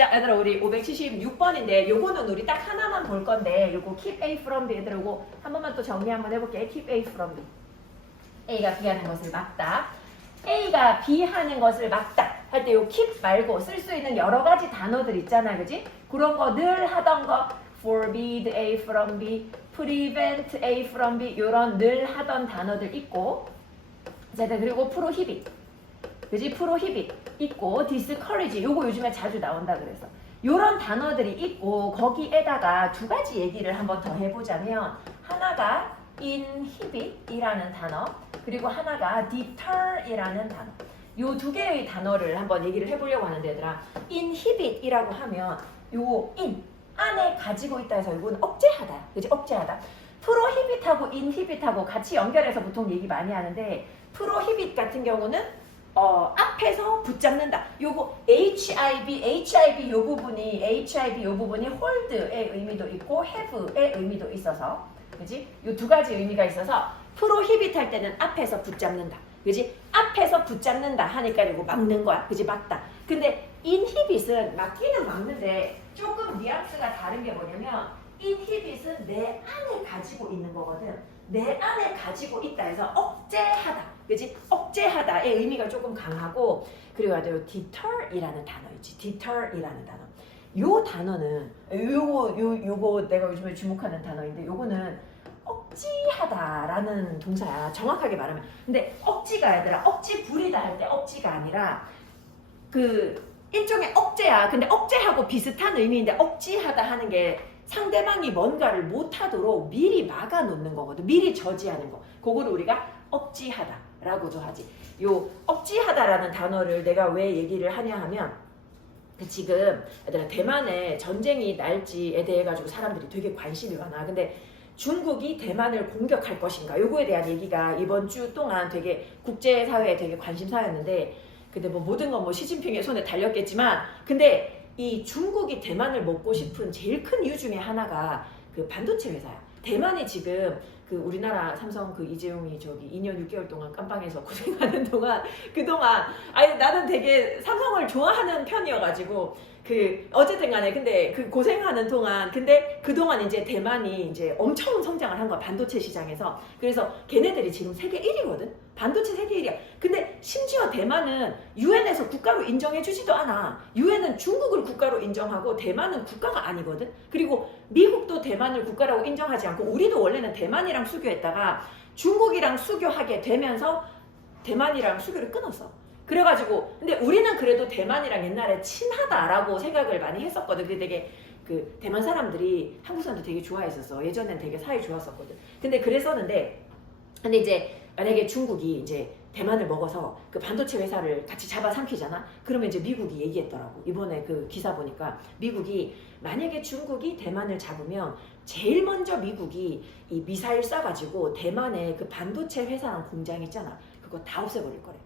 자, 얘들아, 우리 576번인데 요거는 우리 딱 하나만 볼 건데 요거 keep A from B. 얘들아, 요거 한 번만 또 정리 한번 해볼게. keep A from B. A가 B 하는 것을 막다. A가 B 하는 것을 막다 할 때 요 keep 말고 쓸 수 있는 여러 가지 단어들 있잖아, 그지? 그런 거 늘 하던 거 forbid A from B, prevent A from B 요런 늘 하던 단어들 있고, 자, 그리고 prohibit, 그지? prohibit 있고 discourage 요거 요즘에 자주 나온다 그래서 요런 단어들이 있고, 거기에다가 두 가지 얘기를 한번 더 해보자면 하나가 inhibit이라는 단어, 그리고 하나가 deter이라는 단어. 요 두 개의 단어를 한번 얘기를 해보려고 하는데, 얘들아, inhibit이라고 하면 요 in 안에 가지고 있다 해서 이건 억제하다, 그지? 억제하다. prohibit하고 inhibit하고 같이 연결해서 보통 얘기 많이 하는데, prohibit 같은 경우는 앞에서 붙잡는다. 요거 HIV 요 부분이 hold의 의미도 있고 have의 의미도 있어서, 그지? 요 두 가지 의미가 있어서 prohibit 할 때는 앞에서 붙잡는다, 그지? 앞에서 붙잡는다 하니까 이거 막는 거야, 그지? 막다. 근데 inhibit은 막기는 막는데 조금 뉘앙스가 다른 게 뭐냐면, inhibit은 내 안에 가지고 있는 거거든. 내 안에 가지고 있다 해서 억제하다, 그지? 억제하다의 의미가 조금 강하고, 그리고 요 deter이라는 단어 있지. deter이라는 단어. 요 단어는 요거 내가 요즘에 주목하는 단어인데, 요거는 억지하다라는 동사야, 정확하게 말하면. 근데 억지가, 얘들아, 억지 부리다 할 때 억지가 아니라 그 일종의 억제야. 근데 억제하고 비슷한 의미인데, 억지하다 하는 게 상대방이 뭔가를 못하도록 미리 막아놓는 거거든. 미리 저지하는 거. 그거를 우리가 억지하다라고도 하지. 요 억지하다라는 단어를 내가 왜 얘기를 하냐 하면, 지금 얘들아, 대만에 전쟁이 날지에 대해 가지고 사람들이 되게 관심이 많아. 근데 중국이 대만을 공격할 것인가, 요거에 대한 얘기가 이번 주 동안 되게 국제사회에 되게 관심사였는데, 근데 뭐 모든 건 뭐 시진핑의 손에 달렸겠지만, 근데 이 중국이 대만을 먹고 싶은 제일 큰 이유 중에 하나가 그 반도체 회사야. 대만이 지금 그 우리나라 삼성 그 이재용이 저기 2년 6개월 동안 깜빵에서 고생하는 동안, 그동안 아니 나는 되게 삼성을 좋아하는 편이어가지고 그 어쨌든 간에 근데 그 고생하는 동안, 근데 그동안 이제 대만이 이제 엄청 성장을 한 거야, 반도체 시장에서. 그래서 걔네들이 지금 세계 1위거든. 반도체 세계 1위야. 근데 심지어 대만은 유엔에서 국가로 인정해 주지도 않아. 유엔은 중국을 국가로 인정하고 대만은 국가가 아니거든. 그리고 미국도 대만을 국가라고 인정하지 않고, 우리도 원래는 대만이랑 수교했다가 중국이랑 수교하게 되면서 대만이랑 수교를 끊었어. 그래가지고 근데 우리는 그래도 대만이랑 옛날에 친하다라고 생각을 많이 했었거든. 그게 되게 그 대만 사람들이 한국 사람도 되게 좋아했었어. 예전엔 되게 사이 좋았었거든. 근데 그랬었는데, 근데 이제 만약에 중국이 이제 대만을 먹어서 그 반도체 회사를 같이 잡아삼키잖아. 그러면 이제 미국이 얘기했더라고. 이번에 그 기사 보니까 미국이 만약에 중국이 대만을 잡으면 제일 먼저 미국이 이 미사일 쏴가지고 대만에 그 반도체 회사랑 공장 있잖아, 그거 다 없애버릴 거래.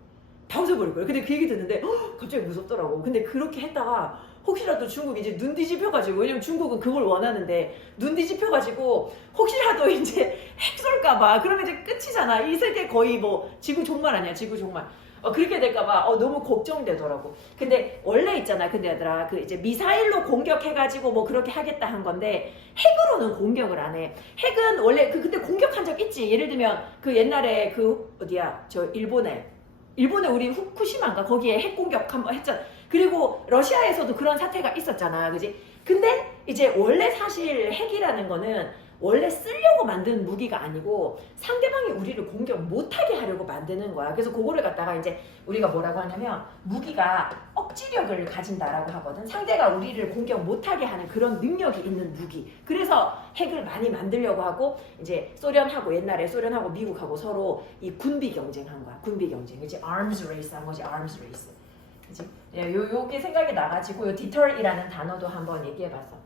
다 없애버릴 거예요. 근데 그 얘기 듣는데 갑자기 무섭더라고. 근데 그렇게 했다가 혹시라도 중국이 이제 눈 뒤집혀가지고, 왜냐면 중국은 그걸 원하는데 눈 뒤집혀가지고 혹시라도 이제 핵 쏠까봐, 그러면 이제 끝이잖아. 이 세계 거의 뭐 지구 종말 아니야, 지구 종말. 그렇게 될까봐 너무 걱정되더라고. 근데 원래 있잖아, 근데 얘들아, 그 이제 미사일로 공격해가지고 뭐 그렇게 하겠다 한 건데, 핵으로는 공격을 안 해. 핵은 원래 근데 공격한 적 있지. 예를 들면 그 옛날에 그 어디야, 저 일본에 우리 후쿠시마인가 거기에 핵 공격 한번 했잖아. 그리고 러시아에서도 그런 사태가 있었잖아, 그지? 근데 이제 원래 사실 핵이라는 거는 원래 쓰려고 만든 무기가 아니고 상대방이 우리를 공격 못하게 하려고 만드는 거야. 그래서 그거를 갖다가 이제 우리가 뭐라고 하냐면, 무기가 억지력을 가진다라고 하거든. 상대가 우리를 공격 못하게 하는 그런 능력이 있는 무기. 그래서 핵을 많이 만들려고 하고, 이제 소련하고, 옛날에 소련하고 미국하고 서로 이 군비 경쟁한 거야. 군비 경쟁. 이제 arms race 한 거지, arms race. 그치? 요게 생각이 나가지고 요 deter이라는 단어도 한번 얘기해봤어.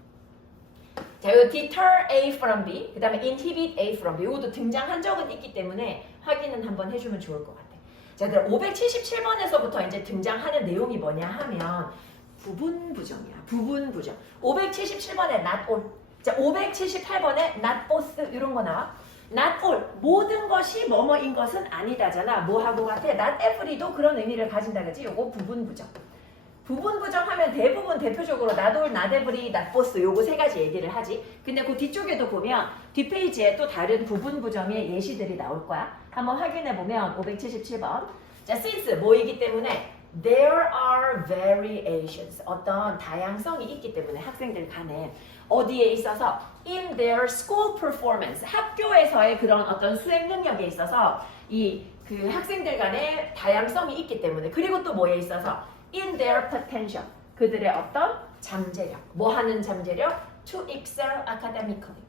자, 요 deter A from B, 그 다음에 inhibit A from B, 요것도 등장한 적은 있기 때문에 확인은 한번 해주면 좋을 것 같아. 자, 그럼 577번에서부터 이제 등장하는 내용이 뭐냐 하면 부분 부정이야. 부분 부정. 577번에 not all. 자, 578번에 not both 이런 거 나와. not all, 모든 것이 뭐뭐인 것은 아니다잖아. 뭐하고 같아? not every도 그런 의미를 가진다, 그지? 요거 부분 부정. 부분 부정하면 대부분 대표적으로 나돌, 나대브리, 낫보스 요거 세 가지 얘기를 하지. 근데 그 뒤쪽에도 보면 뒷페이지에 또 다른 부분 부정의 예시들이 나올 거야. 한번 확인해 보면 577번. 자, since 뭐이기 때문에 there are variations. 어떤 다양성이 있기 때문에 학생들 간에 어디에 있어서 in their school performance. 학교에서의 그런 어떤 수행 능력에 있어서 이 그 학생들 간에 다양성이 있기 때문에 그리고 또 뭐에 있어서 in their potential. 그들의 어떤 잠재력. 뭐 하는 잠재력? to excel academically.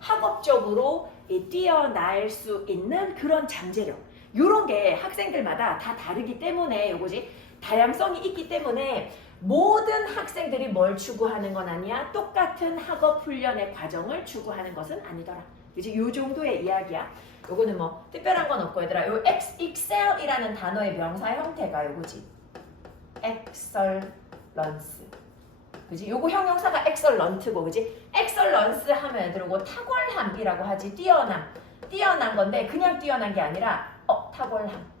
학업적으로 뛰어날 수 있는 그런 잠재력. 이런 게 학생들마다 다 다르기 때문에 요거지. 다양성이 있기 때문에 모든 학생들이 뭘 추구하는 건 아니야. 똑같은 학업 훈련의 과정을 추구하는 것은 아니더라. 그지? 요 정도의 이야기야. 요거는 뭐 특별한 건 없고 얘들아. 요 excel이라는 단어의 명사 형태가 요거지. excellence. 그지? 요거 형용사가 excellent고 그지? excellence 하면 애들 요거 탁월함이라고 하지. 뛰어난 건데 그냥 뛰어난 게 아니라 탁월함.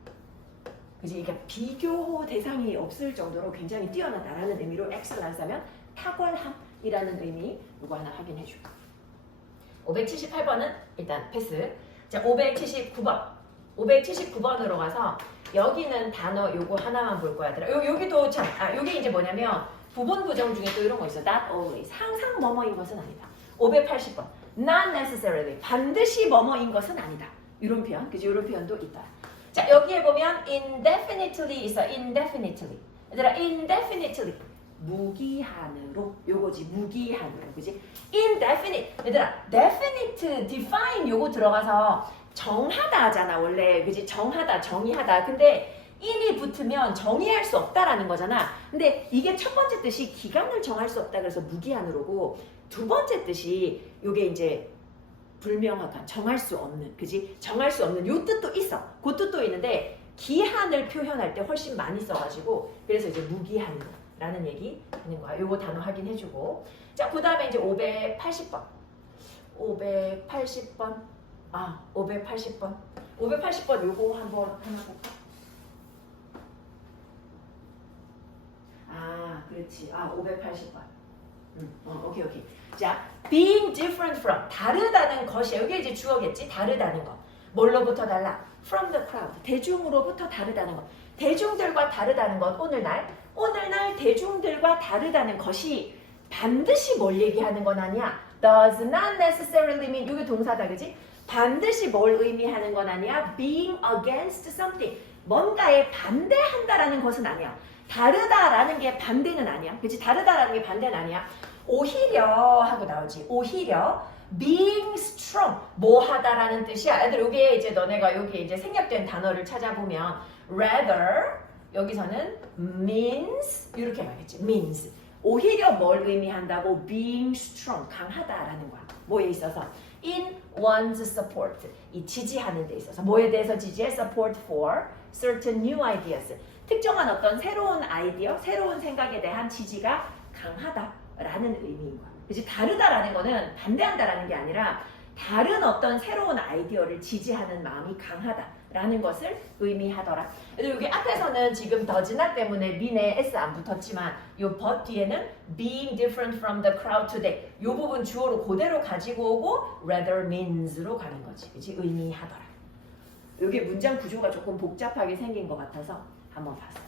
그지? 이게 비교 대상이 없을 정도로 굉장히 뛰어나다라는 의미로 excellence 하면 탁월함이라는 의미 요거 하나 확인해 줄까? 578번은 일단 패스. 자, 579번. 579번으로 가서 여기는 단어 요거 하나만 볼 거야. 여기도 참, 요게 이제 뭐냐면 부분 부정 중에 또 이런 거 있어. Not always. 항상 뭐뭐인 것은 아니다. 580번. Not necessarily. 반드시 뭐뭐인 것은 아니다. 이런 표현. 그지? 이런 표현도 있다. 자, 여기에 보면 indefinitely 있어. indefinitely. 얘들아, indefinitely. 무기한으로. 요거지. 무기한으로. 그지? indefinite. 얘들아, definite, define 요거 들어가서 정하다 하잖아. 원래. 그지? 정하다, 정의하다. 근데 in이 붙으면 정의할 수 없다라는 거잖아. 근데 이게 첫 번째 뜻이 기간을 정할 수 없다. 그래서 무기한으로고 두 번째 뜻이 요게 이제 불명확한, 정할 수 없는, 그지? 정할 수 없는 요 뜻도 있어. 그 뜻도 있는데 기한을 표현할 때 훨씬 많이 써가지고 그래서 이제 무기한이라는 얘기 있는 거야. 요거 단어 확인해주고. 자, 그 다음에 이제 580번. 580번. 580번. 580번 요거 한번 하나 볼까? 그렇지. 580번. 오케이. 자, being different from. 다르다는 것이, 여기 이제 주어겠지? 다르다는 거. 뭘로부터 달라? From the crowd. 대중으로부터 다르다는 것. 대중들과 다르다는 것. 오늘날 대중들과 다르다는 것이 반드시 뭘 얘기하는 건 아니야. Does not necessarily mean. 이게 동사다, 그지? 반드시 뭘 의미하는 건 아니야. Being against something. 뭔가에 반대한다라는 것은 아니야. 다르다라는 게 반대는 아니야. 그치? 다르다라는 게 반대는 아니야. 오히려 하고 나오지. 오히려 being strong. 뭐 하다라는 뜻이야. 애들 요게 이제 너네가 여기 이제 생략된 단어를 찾아보면 rather 여기서는 means 이렇게 말했지. means. 오히려 뭘 의미한다고? being strong. 강하다라는 거야. 뭐에 있어서? in one's support. 이 지지하는 데 있어서. 뭐에 대해서 지지해? support for certain new ideas. 특정한 어떤 새로운 아이디어, 새로운 생각에 대한 지지가 강하다라는 의미인 거야. 그치? 다르다라는 거는 반대한다라는 게 아니라 다른 어떤 새로운 아이디어를 지지하는 마음이 강하다라는 것을 의미하더라. 그래서 여기 앞에서는 지금 does not 때문에 mean에 s 안 붙었지만 요 but 뒤에는 being different from the crowd today 요 부분 주어로 그대로 가지고 오고 rather means로 가는 거지. 그치? 의미하더라. 여기 문장 구조가 조금 복잡하게 생긴 것 같아서 한번 봤어.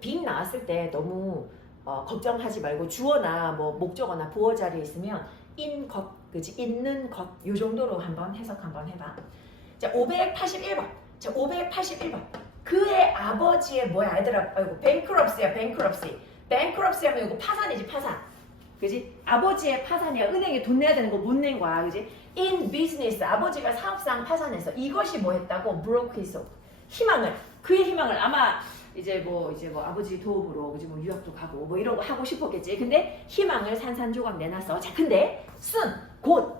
being 나왔을 때 너무 걱정하지 말고 주어나 뭐 목적어나 보어 자리에 있으면 in 것, 그지? 있는 것 요 정도로 한번 해석 한번 해봐. 자, 581번. 자, 581번. 그의 아버지의 뭐야, 얘들아? 아이고, bankruptcy야, bankruptcy. bankruptcy 하면 이거 파산이지, 파산. 그지? 아버지의 파산이야. 은행에 돈 내야 되는 거 못 낸 거야, 그지? in business. 아버지가 사업상 파산해서 이것이 뭐 했다고? broke his hope. 희망을, 그의 희망을 아마 이제 뭐 아버지 도움으로 그지 뭐 유학도 가고 뭐 이런 거 하고 싶었겠지. 근데 희망을 산산조각 내놨어. 자, 근데 곧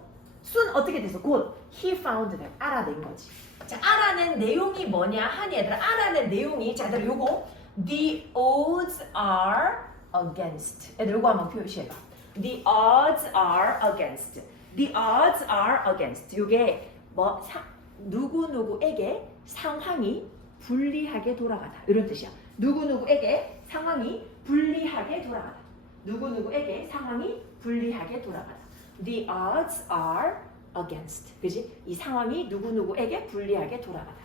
어떻게 돼서 곧 he found them. 알아낸 거지. 자, 알아낸 내용이 뭐냐 하니 얘들아, 알아낸 내용이 자, 얘들아 요거 the odds are against. 얘들아 요거 한번 표시해봐. the odds are against. the odds are against. 요게 뭐 누구누구에게 상황이 불리하게 돌아가다 이런 뜻이야. 누구누구에게 상황이 불리하게 돌아가다. 누구누구에게 상황이 불리하게 돌아가다. The odds are against. 그지? 이 상황이 누구누구에게 불리하게 돌아가다.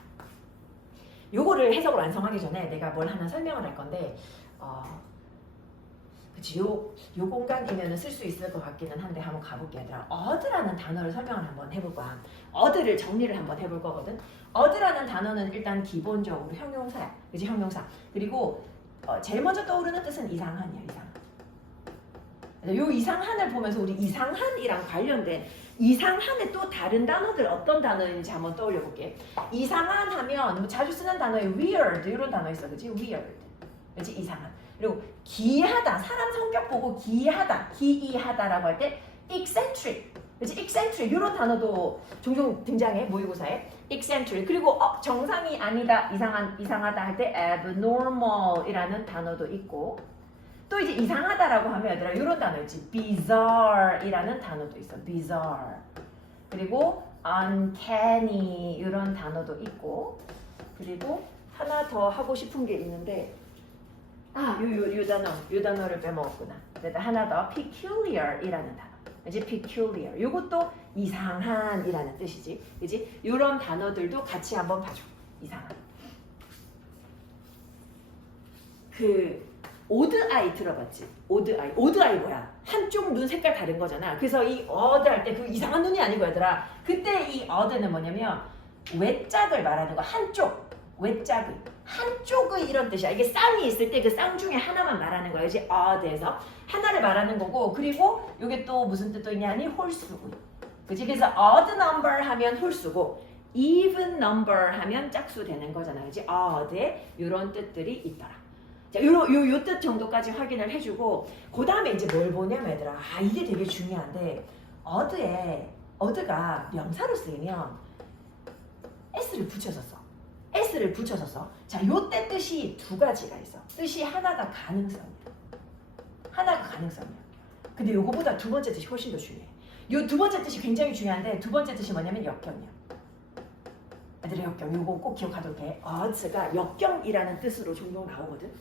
요거를 해석을 완성하기 전에 내가 뭘 하나 설명을 할 건데 그치, 요 공간이면 쓸 수 있을 것 같기는 한데 한번 가볼게 얘들아. 어드라는 단어를 설명을 한번 해볼 거야. 어드를 정리를 한번 해볼 거거든. 어드라는 단어는 일단 기본적으로 형용사야. 그치, 형용사. 그리고 제일 먼저 떠오르는 뜻은 이상한이야, 이상한. 요 이상한을 보면서 우리 이상한이랑 관련된 이상한의 또 다른 단어들 어떤 단어인지 한번 떠올려 볼게. 이상한 하면 뭐 자주 쓰는 단어에 weird 이런 단어 있어, 그치? weird. 그치? 이상한. 그리고 기이하다, 사람 성격 보고 기이하다, 기이하다라고 할 때 eccentric, 그렇지? eccentric 이런 단어도 종종 등장해 모의고사에. eccentric. 그리고 정상이 아니다, 이상하다 할 때 abnormal이라는 단어도 있고, 또 이제 이상하다라고 하면 얘들아 이런 단어 있지. bizarre이라는 단어도 있어. bizarre. 그리고 uncanny 이런 단어도 있고, 그리고 하나 더 하고 싶은 게 있는데. 요 단어를 빼먹었구나. 그래서 하나 더 peculiar이라는 단어. 이제 peculiar. 요것도 이상한이라는 뜻이지. 그지? 요런 단어들도 같이 한번 봐줘. 이상한. 오드 아이 들어봤지? 오드 아이. 오드 아이 뭐야? 한쪽 눈 색깔 다른 거잖아. 그래서 이 어드 할 때 그 이상한 눈이 아니고 얘들아. 그때 이 어드는 뭐냐면 외짝을 말하는 거. 한쪽. 외짝의. 한쪽의 이런 뜻이야. 이게 쌍이 있을 때 그 쌍 중에 하나만 말하는 거야. 이제 어드에서 하나를 말하는 거고, 그리고 이게 또 무슨 뜻도 있냐니 홀수고. 그치? 그래서 odd number 하면 홀수고 even number 하면 짝수 되는 거잖아. 그치? odd에 이런 뜻들이 있더라. 자, 요 뜻 정도까지 확인을 해주고, 그 다음에 이제 뭘 보냐면 얘들아, 이게 되게 중요한데, odd가 명사로 쓰이면 s를 붙여서 써. s를 붙여서 써. 자, 요때 뜻이 두 가지가 있어. 뜻이 하나가 가능성이야. 하나가 가능성이야. 근데 요거보다 두 번째 뜻이 훨씬 더 중요해. 요 두 번째 뜻이 굉장히 중요한데, 두 번째 뜻이 뭐냐면 역경이야. 애들의 역경. 요거 꼭 기억하도록 해. odds가 역경이라는 뜻으로 종종 나오거든.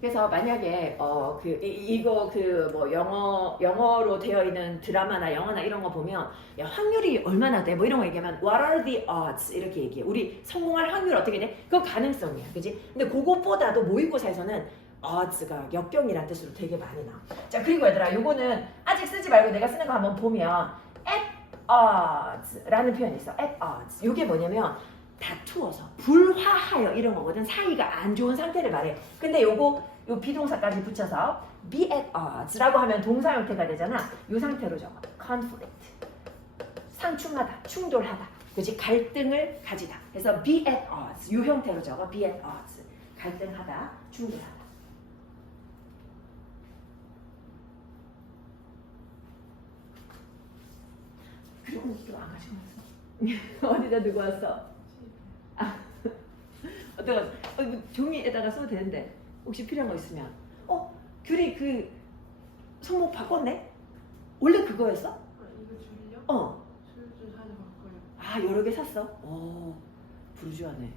그래서 만약에 이거 뭐 영어로 되어 있는 드라마나 영화나 이런 거 보면 야, 확률이 얼마나 돼? 뭐 이런 거 얘기하면 what are the odds 이렇게 얘기해. 우리 성공할 확률 어떻게 돼? 그건 가능성이야, 그지? 근데 그것보다도 모의고사에서는 odds가 역경이라는 뜻으로 되게 많이 나와. 자, 그리고 얘들아, 요거는 아직 쓰지 말고 내가 쓰는 거 한번 보면 at odds라는 표현이 있어. at odds. 요게 뭐냐면 다투어서, 불화하여 이런 거거든. 사이가 안 좋은 상태를 말해. 근데 요 비동사까지 붙여서 be at odds라고 하면 동사 형태가 되잖아. 요 상태로 적어. conflict. 상충하다, 충돌하다. 그렇지? 갈등을 가지다. 그래서 be at odds. 요 형태로 적어. be at odds. 갈등하다, 충돌하다. 그리고 이거 안 가지고 왔어. 어디다 두고 왔어? 종이에다가 써도 되는데 혹시 필요한 거 있으면. 귤이 그 손목 바꿨네? 원래 그거였어? 이거 줄이요? 줄 하나 바꿔요. 여러 개 샀어? 부르주아네.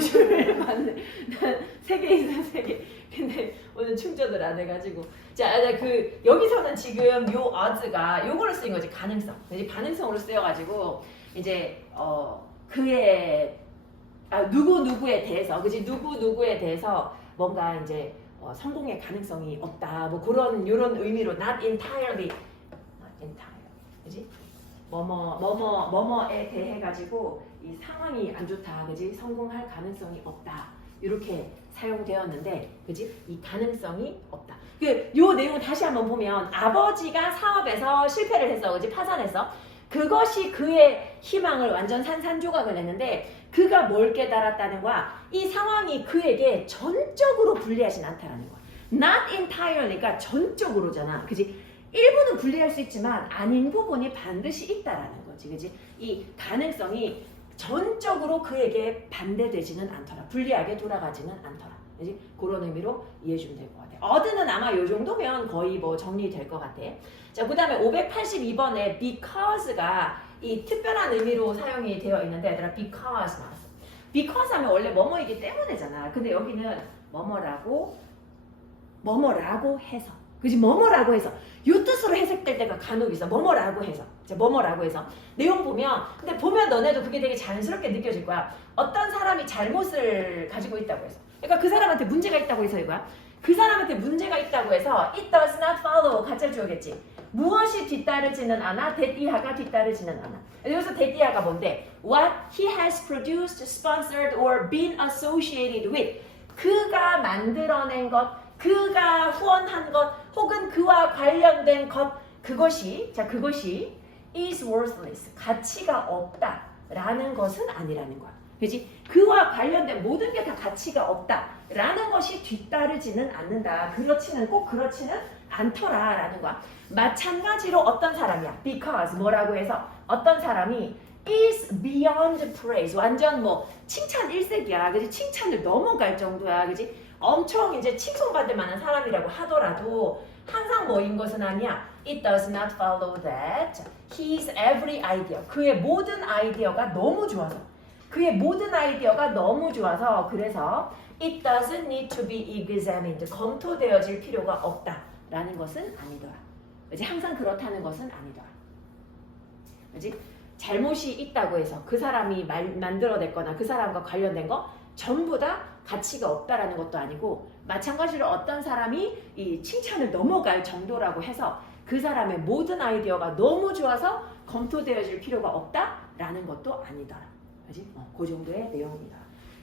줄을 봤네. 난 3개 있어, 3개. 근데 오늘 충전을 안 해가지고. 자, 여기서는 지금 요 odds가 요거를 쓰인 거지. 가능성. 가능성으로 쓰여가지고 이제 그의 누구누구에 대해서, 그지? 누구누구에 대해서 뭔가 이제 성공의 가능성이 없다. 뭐 요런 의미로 not entirely, 그지? 뭐뭐에 대해 가지고 이 상황이 안 좋다. 그지? 성공할 가능성이 없다. 이렇게 사용되었는데, 그지? 이 가능성이 없다. 요 내용을 다시 한번 보면 아버지가 사업에서 실패를 했어. 그지? 파산했어. 그것이 그의 희망을 완전 산산조각을 냈는데, 그가 뭘 깨달았다는 거야? 이 상황이 그에게 전적으로 불리하진 않다라는 거야. Not entirely가 전적으로잖아. 그지? 일부는 불리할 수 있지만 아닌 부분이 반드시 있다라는 거지. 그지? 이 가능성이 전적으로 그에게 반대되지는 않더라. 불리하게 돌아가지는 않더라. 그지? 그런 의미로 이해해주면 될 것 같아. 어드는 아마 요 정도면 거의 뭐 정리될 것 같아. 자, 그 다음에 582번에 because가 이 특별한 의미로 사용이 되어 있는데, 얘들아, because 나왔어. because 하면 원래 뭐뭐이기 때문에잖아. 근데 여기는 뭐뭐라고 해서. 그지? 뭐뭐라고 해서. 이 뜻으로 해석될 때가 간혹 있어. 뭐뭐라고 해서. 이제 뭐뭐라고 해서. 내용 보면, 근데 보면 너네도 그게 되게 자연스럽게 느껴질 거야. 어떤 사람이 잘못을 가지고 있다고 해서. 그러니까 그 사람한테 문제가 있다고 해서 이거야. 그 사람한테 문제가 있다고 해서 it does not follow 가짜 주어겠지. 무엇이 뒤따르지는 않아? that 이하가 뒤따르지는 않아. 여기서 that 이하가 뭔데? What he has produced, sponsored, or been associated with. 그가 만들어낸 것, 그가 후원한 것, 혹은 그와 관련된 것, 그것이 is worthless, 가치가 없다라는 것은 아니라는 거야. 그지? 그와 관련된 모든 게 다 가치가 없다라는 것이 뒤따르지는 않는다. 꼭 그렇지는 않더라라는 거야. 마찬가지로 어떤 사람이야? because 뭐라고 해서 어떤 사람이 is beyond praise, 완전 뭐 칭찬 일색이야. 그지? 칭찬을 넘어갈 정도야. 그지? 엄청 이제 칭송받을 만한 사람이라고 하더라도 항상 뭐인 것은 아니야. It does not follow that his every idea, 그의 모든 아이디어가 너무 좋아서 그래서 it doesn't need to be examined, 검토되어질 필요가 없다라는 것은 아니더라. 그지? 항상 그렇다는 것은 아니더라. 그지? 잘못이 있다고 해서 그 사람이 만들어냈거나 그 사람과 관련된 거 전부 다 가치가 없다라는 것도 아니고, 마찬가지로 어떤 사람이 이 칭찬을 넘어갈 정도라고 해서 그 사람의 모든 아이디어가 너무 좋아서 검토되어질 필요가 없다라는 것도 아니더라. 그지? 그 정도의 내용입니다.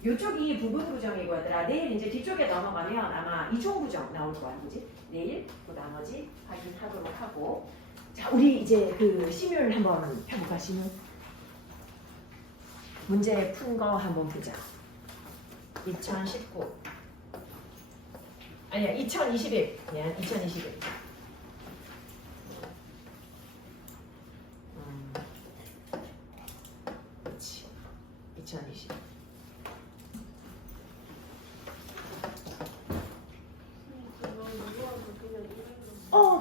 이쪽이 부분 부정이고 얘들아, 내일 이제 뒤쪽에 넘어가면 아마 이중 부정 나올 거야. 그지? 내일 그 나머지 확인하도록 하고, 자, 우리 이제 그 시뮬 한번 해볼까? 시뮬 문제 푼 거 한번 보자. 2019 아니야 2021 미안 2021 그렇지 2020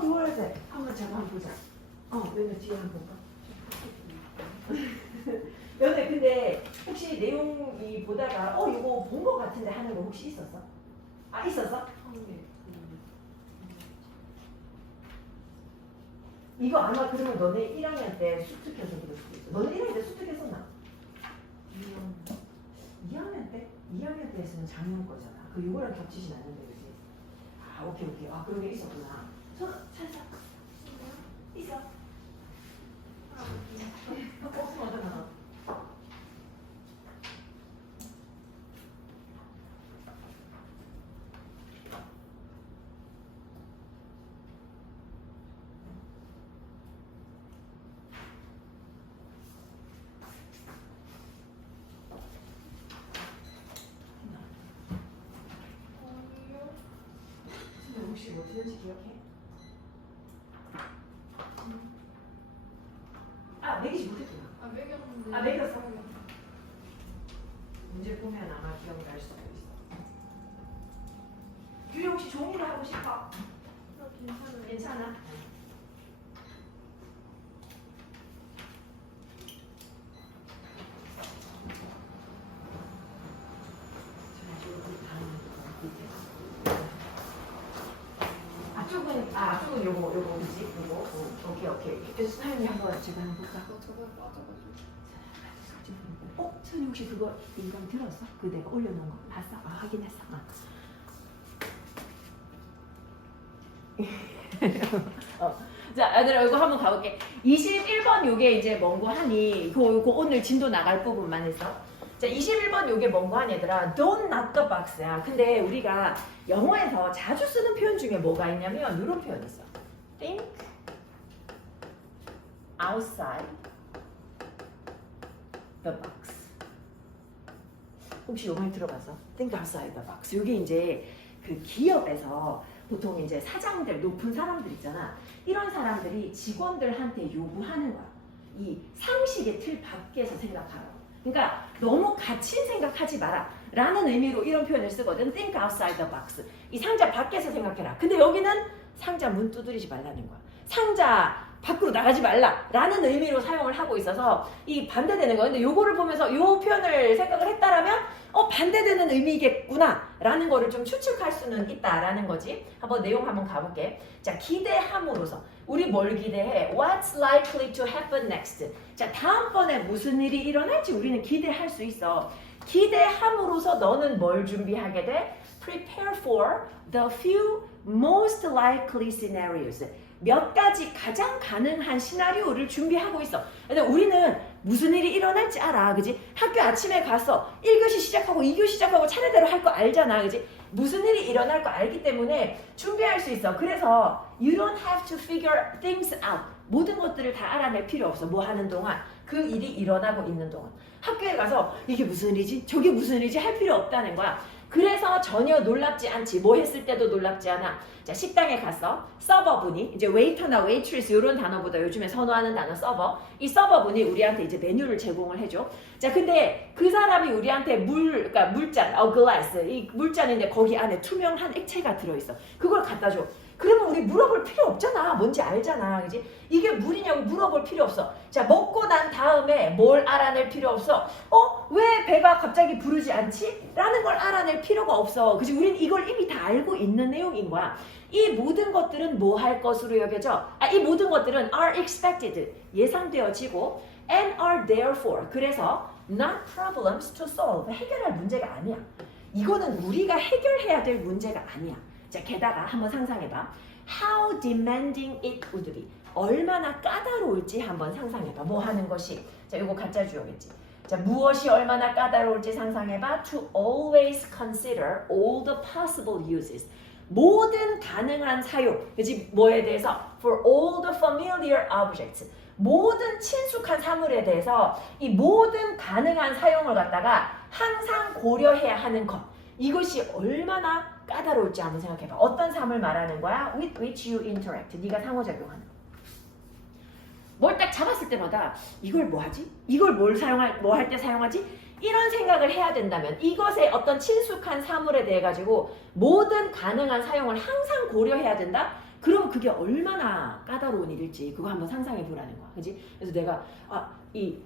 그거 해야 돼. 한번 잠깐 한번 보자. 여기 뒤에 한번 볼까? 연애 근데 혹시 내용이 보다가 이거 본 거 같은데 하는 거 혹시 있었어? 있었어? 이거 아마 그러면 너네 1학년 때 수특해서 그럴 수도 있어. 너네 1학년 때 수특했었나? 2학년 때에서는 작년 거잖아. 이거랑 겹치진 않는데 그지? 오케이. 그런 게 있었구나. 찾아. 있어. 없으면 어떡하나? 혹시 뭐 들은지 기억해? 매기지 못했구나. 매겼는데. 매겼어? 문제 보면 아마 기억날 수도 있어. 유리 혹시 종이로 하고 싶어? 괜찮아? 앞쪽은 요거 그지? 요거 오케이. 그래서 사연이 한번 제가 한번 볼까? 저거 빠져가지고. 선이 혹시 그거 인강 들었어? 그 내가 올려놓은 거 봤어? 확인했어. 자, 얘들아 이거 한번 가볼게. 21번 요게 이제 뭔고 하니? 요거 오늘 진도 나갈 부분만 해서. 자, 21번 요게 뭔고 하니 얘들아? Don't knock the box야. 근데 우리가 영어에서 자주 쓰는 표현 중에 뭐가 있냐면 이런 표현이 있어. Think outside the box. 혹시 요 말 들어봤어? Think outside the box. 요게 이제 그 기업에서 보통 이제 사장들, 높은 사람들 있잖아. 이런 사람들이 직원들한테 요구하는 거야. 이 상식의 틀 밖에서 생각하라고. 그러니까 너무 갇힌 생각하지 마라 라는 의미로 이런 표현을 쓰거든. Think outside the box. 이 상자 밖에서 생각해라. 근데 여기는 상자 문 두드리지 말라는 거야. 상자 밖으로 나가지 말라라는 의미로 사용을 하고 있어서 이 반대되는 거. 근데 요거를 보면서 요 표현을 생각을 했다라면 반대되는 의미겠구나라는 거를 좀 추측할 수는 있다라는 거지. 한번 내용 한번 가볼게. 자, 기대함으로써 우리 뭘 기대해? What's likely to happen next? 자, 다음번에 무슨 일이 일어날지 우리는 기대할 수 있어. 기대함으로써 너는 뭘 준비하게 돼? Prepare for the few most likely scenarios. 몇 가지 가장 가능한 시나리오를 준비하고 있어. 근데 우리는 무슨 일이 일어날지 알아. 그지? 학교 아침에 가서 1교시 시작하고 2교시 시작하고 차례대로 할 거 알잖아. 그지? 무슨 일이 일어날 거 알기 때문에 준비할 수 있어. 그래서 you don't have to figure things out. 모든 것들을 다 알아낼 필요 없어. 뭐 하는 동안. 그 일이 일어나고 있는 동안. 학교에 가서 이게 무슨 일이지? 저게 무슨 일이지? 할 필요 없다는 거야. 그래서 전혀 놀랍지 않지. 뭐 했을 때도 놀랍지 않아. 자, 식당에 가서 서버분이 이제 웨이터나 웨이트리스 이런 단어보다 요즘에 선호하는 단어 서버. 이 서버분이 우리한테 이제 메뉴를 제공을 해줘. 자, 근데 그 사람이 우리한테 그러니까 물잔, glass, 이 물잔인데 거기 안에 투명한 액체가 들어있어. 그걸 갖다 줘. 그러면 우리 물어볼 필요 없잖아. 뭔지 알잖아. 그지? 이게 물이냐고 물어볼 필요 없어. 자, 먹고 난 다음에 뭘 알아낼 필요 없어. 왜 배가 갑자기 부르지 않지? 라는 걸 알아낼 필요가 없어. 그지? 우린 이걸 이미 다 알고 있는 내용인 거야. 이 모든 것들은 뭐 할 것으로 여겨져? 이 모든 것들은 are expected, 예상되어지고 and are therefore, 그래서 not problems to solve, 해결할 문제가 아니야. 이거는 우리가 해결해야 될 문제가 아니야. 자, 게다가 한번 상상해봐. How demanding it would be. 얼마나 까다로울지 한번 상상해봐. 뭐 하는 것이. 자, 이거 가짜 주어겠지. 자, 무엇이 얼마나 까다로울지 상상해봐. To always consider all the possible uses. 모든 가능한 사용. 그치? 뭐에 대해서? For all the familiar objects. 모든 친숙한 사물에 대해서 이 모든 가능한 사용을 갖다가 항상 고려해야 하는 것. 이것이 얼마나 까다로울지 한번 생각해봐. 어떤 삶을 말하는 거야? With which you interact. 네가 상호작용하는 거. 뭘 딱 잡았을 때마다 이걸 뭐 하지? 이걸 뭐 할 때 사용하지? 이런 생각을 해야 된다면 이것의 어떤 친숙한 사물에 대해 가지고 모든 가능한 사용을 항상 고려해야 된다? 그럼 그게 얼마나 까다로운 일일지 그거 한번 상상해 보라는 거야. 그지? 그래서 내가 이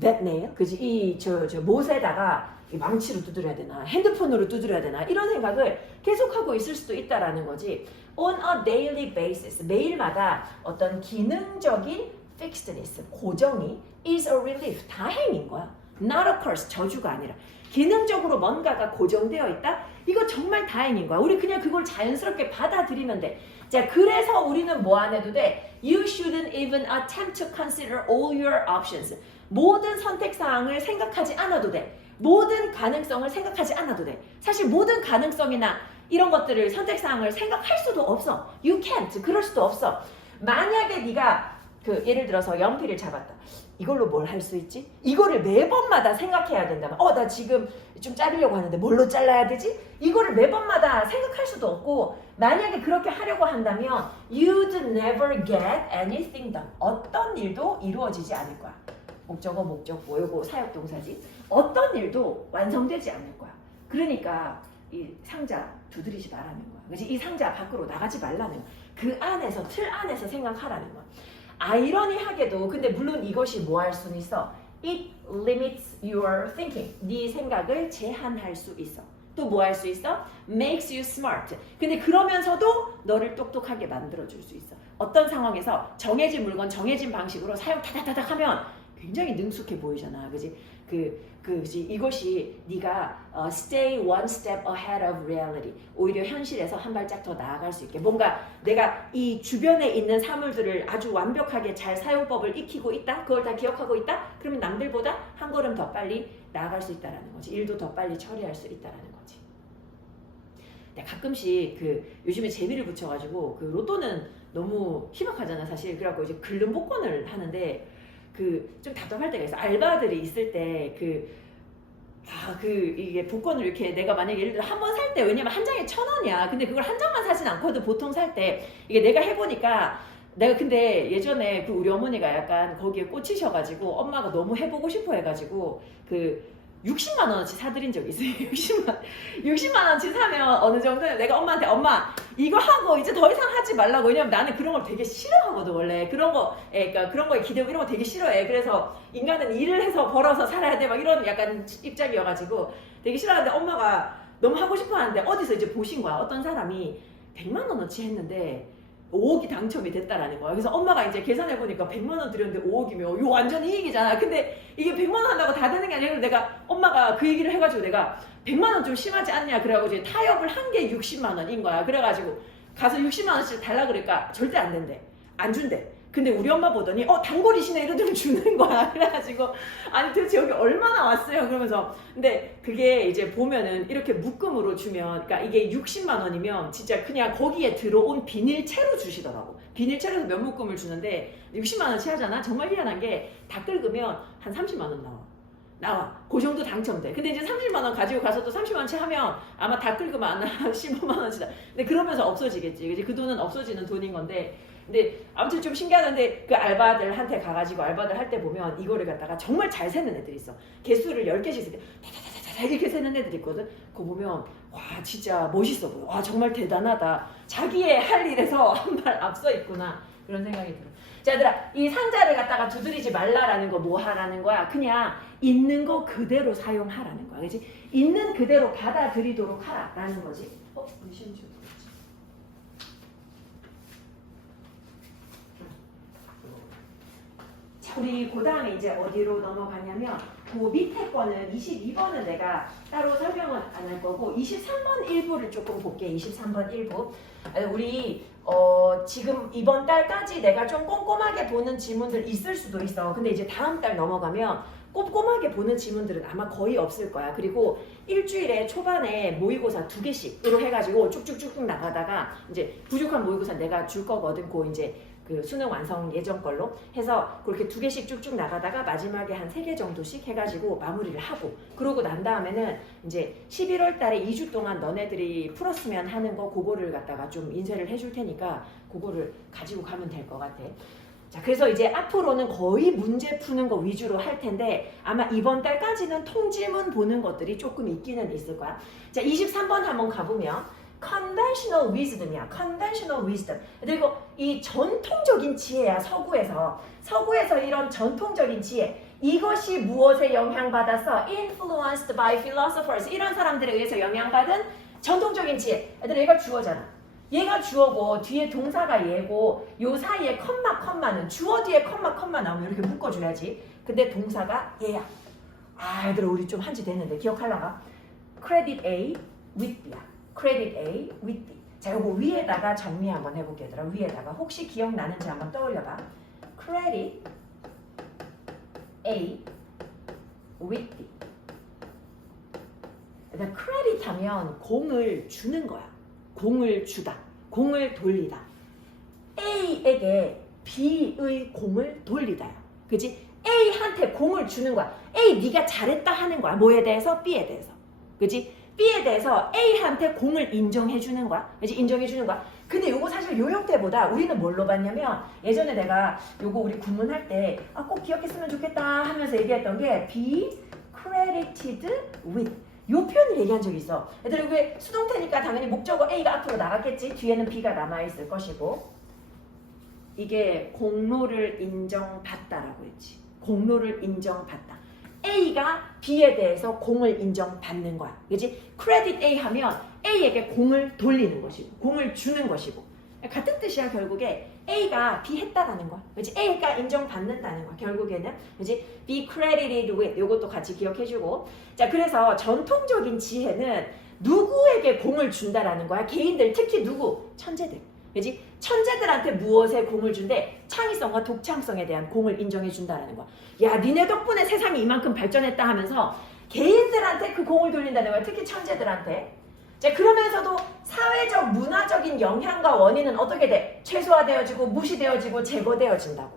that nail, 그지? 이 저 못에다가 이 망치로 두드려야 되나? 핸드폰으로 두드려야 되나? 이런 생각을 계속하고 있을 수도 있다라는 거지. On a daily basis, 매일마다 어떤 기능적인 fixedness, 고정이 is a relief, 다행인 거야. Not a curse, 저주가 아니라. 기능적으로 뭔가가 고정되어 있다? 이거 정말 다행인 거야. 우리 그냥 그걸 자연스럽게 받아들이면 돼. 자, 그래서 우리는 뭐 안 해도 돼? You shouldn't even attempt to consider all your options. 모든 선택사항을 생각하지 않아도 돼. 모든 가능성을 생각하지 않아도 돼. 사실 모든 가능성이나 이런 것들을 선택사항을 생각할 수도 없어. You can't. 그럴 수도 없어. 만약에 네가 예를 들어서 연필을 잡았다. 이걸로 뭘 할 수 있지? 이거를 매번마다 생각해야 된다면 나 지금 좀 자르려고 하는데 뭘로 잘라야 되지? 이거를 매번마다 생각할 수도 없고 만약에 그렇게 하려고 한다면 you'd never get anything done. 어떤 일도 이루어지지 않을 거야. 목적어, 목적보, 요거 사역동사지. 어떤 일도 완성되지 않을 거야. 그러니까 이 상자 두드리지 말라는 거야. 그치? 이 상자 밖으로 나가지 말라는 거야. 그 안에서, 틀 안에서 생각하라는 거야. 아이러니하게도 근데 물론 이것이 뭐 할 수는 있어. It limits your thinking. 네 생각을 제한할 수 있어. 또 뭐 할 수 있어? Makes you smart. 근데 그러면서도 너를 똑똑하게 만들어줄 수 있어. 어떤 상황에서 정해진 물건, 정해진 방식으로 사용 타닥타닥 하면 굉장히 능숙해 보이잖아. 그지? 그지? 이것이 네가 stay one step ahead of reality. 오히려 현실에서 한 발짝 더 나아갈 수 있게. 뭔가 내가 이 주변에 있는 사물들을 아주 완벽하게 잘 사용법을 익히고 있다? 그걸 다 기억하고 있다? 그러면 남들보다 한 걸음 더 빨리 나아갈 수 있다는 거지. 일도 더 빨리 처리할 수 있다는 거지. 가끔씩 요즘에 재미를 붙여가지고 로또는 너무 희박하잖아 사실. 그래갖고 이제 긁는 복권을 하는데 좀 답답할 때가 있어. 알바들이 있을 때 이게 복권을 이렇게 내가 만약에 예를 들어 한 번 살 때 왜냐면 한 장에 1,000원이야. 근데 그걸 한 장만 사진 않거든. 보통 살 때 이게 내가 해보니까 내가 근데 예전에 우리 어머니가 약간 거기에 꽂히셔가지고 엄마가 너무 해보고 싶어 해가지고 60만 원어치 사드린 적이 있어요. 60만 원어치 사면 어느 정도는 내가 엄마한테 엄마 이거 하고 이제 더 이상 하지 말라고. 왜냐면 나는 그런 걸 되게 싫어하거든 원래. 그런 거, 그러니까 그런 거에 기대고 이런 거 되게 싫어해. 그래서 인간은 일을 해서 벌어서 살아야 돼 막 이런 약간 입장이어가지고 되게 싫어하는데 엄마가 너무 하고 싶어 하는데 어디서 이제 보신 거야. 어떤 사람이 100만 원어치 했는데 5억이 당첨이 됐다라는 거야. 그래서 엄마가 이제 계산해보니까 100만 원 들였는데 5억이면 이거 완전 이익이잖아. 근데 이게 100만 원 한다고 다 되는 게 아니라 내가 엄마가 그 얘기를 해가지고 내가 100만 원 좀 심하지 않냐. 그래가지고 이제 타협을 한 게 60만 원인 거야. 그래가지고 가서 60만 원씩 달라 그러니까 절대 안 된대. 안 준대. 근데 우리 엄마 보더니 단골이시네 이러더니 주는 거야. 그래가지고 아니 도대체 여기 얼마나 왔어요 그러면서. 근데 그게 이제 보면은 이렇게 묶음으로 주면, 그러니까 이게 60만 원이면 진짜 그냥 거기에 들어온 비닐채로 주시더라고. 비닐채로서 몇 묶음을 주는데 60만 원치 하잖아. 정말 희한한 게 다 긁으면 한 30만 원 나와. 그 정도 당첨돼. 근데 이제 30만 원 가지고 가서 또 30만 원치 하면 아마 다 긁으면 안 나와. 15만 원치다. 근데 그러면서 없어지겠지. 그지? 그 돈은 없어지는 돈인 건데. 근데 아무튼 좀 신기하던데 그 알바들한테 가가지고 알바들 할 때 보면 이거를 갖다가 정말 잘 세는 애들이 있어. 개수를 10개씩 쓸 때 다다다다다 이렇게 세는 애들이 있거든. 그거 보면 와 진짜 멋있어 보여. 와 정말 대단하다. 자기의 할 일에서 한 발 앞서 있구나. 그런 생각이 들어. 자 얘들아, 이 상자를 갖다가 두드리지 말라라는 거 뭐 하라는 거야? 그냥 있는 거 그대로 사용하라는 거야. 그렇지? 있는 그대로 받아들이도록 하라라는 거지. 우리 신주 우리 그 다음에 이제 어디로 넘어가냐면 그 밑에 거는 22번은 내가 따로 설명은 안 할 거고 23번 일부를 조금 볼게. 23번 일부. 우리 지금 이번 달까지 내가 좀 꼼꼼하게 보는 지문들 있을 수도 있어. 근데 이제 다음 달 넘어가면 꼼꼼하게 보는 지문들은 아마 거의 없을 거야. 그리고 일주일에 초반에 모의고사 2개씩으로 해가지고 쭉쭉쭉 나가다가 이제 부족한 모의고사 내가 줄 거거든. 그 이제 그 수능 완성 예정 걸로 해서 그렇게 2개씩 쭉쭉 나가다가 마지막에 한 3개 정도씩 해가지고 마무리를 하고, 그러고 난 다음에는 이제 11월 달에 2주 동안 너네들이 풀었으면 하는 거 그거를 갖다가 좀 인쇄를 해줄 테니까 그거를 가지고 가면 될 것 같아. 자, 그래서 이제 앞으로는 거의 문제 푸는 거 위주로 할 텐데 아마 이번 달까지는 통지문 보는 것들이 조금 있기는 있을 거야. 자, 23번 한번 가보면 conventional wisdom이야. conventional wisdom. 그리고 이 전통적인 지혜야. 서구에서 이런 전통적인 지혜, 이것이 무엇에 영향받아서 influenced by philosophers, 이런 사람들에 의해서 영향받은 전통적인 지혜. 얘들아, 얘가 주어잖아. 얘가 주어고 뒤에 동사가 얘고 요 사이에 컴마는 주어 뒤에 컴마 나오면 이렇게 묶어줘야지. 근데 동사가 얘야. 얘들아, 우리 좀 한지 됐는데 기억하려나? credit A with B야. credit A with B. 자, 요거 위에다가 정리 한번 해볼게요. 얘들아, 위에다가 혹시 기억나는지 한번 떠올려봐. credit A with B. 일단 credit 하면 공을 주는 거야. 공을 주다. 공을 돌리다. A에게 B의 공을 돌리다야. 그치? A한테 공을 주는 거야. A 네가 잘했다 하는 거야. 뭐에 대해서? B에 대해서. 그치? B에 대해서 A한테 공을 인정해 주는 거야. 그치? 인정해 주는 거야. 근데 요거 사실 요용 때보다 우리는 뭘로 봤냐면 예전에 내가 요거 우리 구문할 때 꼭 기억했으면 좋겠다 하면서 얘기했던 게 be credited with. 요 표현을 얘기한 적이 있어. 얘들아, 이게 수동태니까 당연히 목적어 A가 앞으로 나갔겠지. 뒤에는 B가 남아있을 것이고, 이게 공로를 인정받다라고 했지. 공로를 인정받다. A가 B에 대해서 공을 인정받는 거야. 그치? 크레딧 A 하면 A에게 공을 돌리는 것이고, 공을 주는 것이고, 같은 뜻이야. 결국에 A가 B 했다라는 거야. 그치? A가 인정받는다는 거야. 결국에는. 그치? be credited with. 요것도 같이 기억해주고. 자, 그래서 전통적인 지혜는 누구에게 공을 준다라는 거야. 개인들, 특히 누구? 천재들. 그치? 천재들한테 무엇에 공을 준대? 창의성과 독창성에 대한 공을 인정해 준다라는 거야. 야, 니네 덕분에 세상이 이만큼 발전했다 하면서 개인들한테 그 공을 돌린다는 거야. 특히 천재들한테. 자, 그러면서도 사회적, 문화적인 영향과 원인은 어떻게 돼? 최소화되어지고 무시되어지고 제거되어진다고.